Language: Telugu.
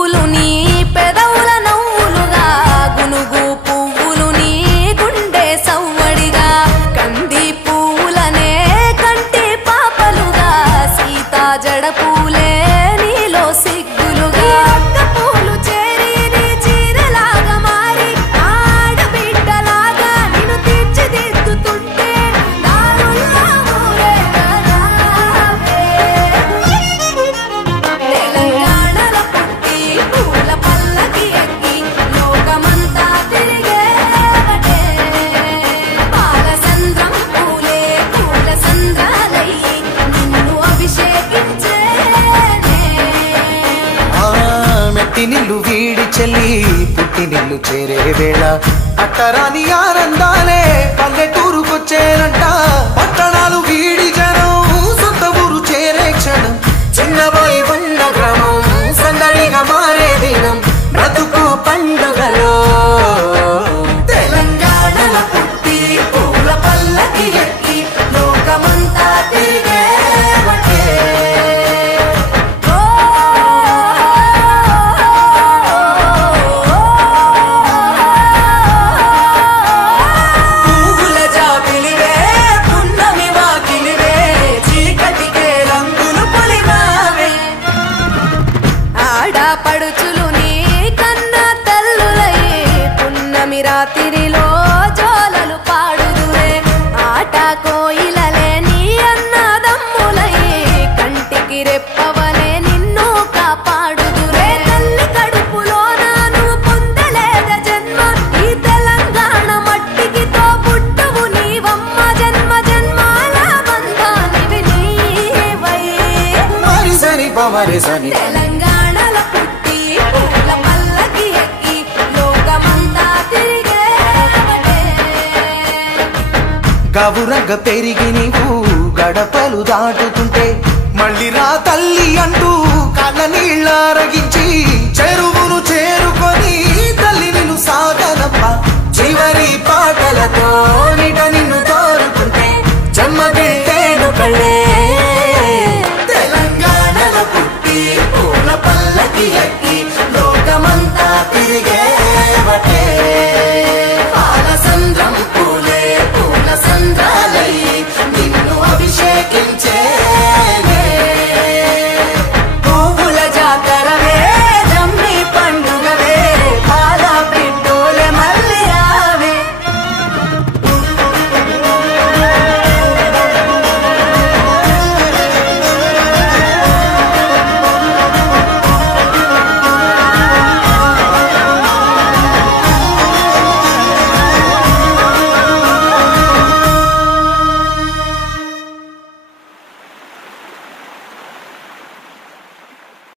పువ్వులు నీ పెదవుల నవ్వులుగా గునుగు పువ్వులు నీ గుండె సవ్వడిగా కంది పువ్వులనే కంటి పాపలుగా సీతా జడ పూలే నీలో సిగ్గులుగా ఒక్క పూలు చేరి నీ చీరలాగా మారి ఆడబిడ్డలాగా నిన్ను తీర్చిదిద్దుతుంటే దారుల్లో ఊరేగానావే. తెలంగాణలో పుట్టి పూల పల్లకి ఎక్కి లోకమంతా తిరిగేవటే పాలసంద్రం పూలే పూల సంద్రాలయ్యి నిన్ను అభిషేకించేనే. మెట్టి నిల్లు వీడి చెల్లి పుట్టి నిల్లు చేరే వేళ అట్టరాని ఆనందాలే పల్లెటూరుకొచ్చేనంట. పట్టణాలు వీడి జనం సొంత ఊరు చేరే క్షణం చిన్నబోయి ఉన్న గ్రామం సందడిగా మారే దినం బ్రతుకు పండుగలో. తెలంగాణలో పుట్టి పూల పల్లకి ఎక్కి లోకమంతా తిరిగేవటే. పువ్వుల జాబిలివే పున్నమి వాకిలివే చీకటికే రంగులు పొలిమావే ఆడపడుచులు నీ కన్న తల్లులై పున్నమి రాత్రిలో జోలలు పాడుదురే ఆట కోయిలలే నీ అన్నదమ్ములై కంటికి రెప్పవలే నిన్ను కాపాడుదురే. తల్లి కడుపులో నువ్వు పొందలేద జన్మ ఈ తెలంగాణ మట్టికి తో పుట్టువు నీవమ్మ జన్మ జన్మాల బంధానివి నీవై. మరి సరి పవరి సరి తెలంగాణలో పుట్టి పూల పల్లకి ఎక్కి లోకమంతా తిరిగేవటే. గవురగ పెరిగి నీవు గడపలు దాటుతుంటే మళ్ళీ రా తల్లి అంటూ కళ్ళ నీళ్ళారగించి చెరువును చేరుకొని తల్లి నిన్ను సాగనప్ప చివరి పాటలతో నిట నిన్ను తోరుకుంటే జన్మదిట్టేను కళ్ళే. తెలంగాణలో పుట్టి పూల పల్లకి ఎక్కి లోకమంతా తిరిగే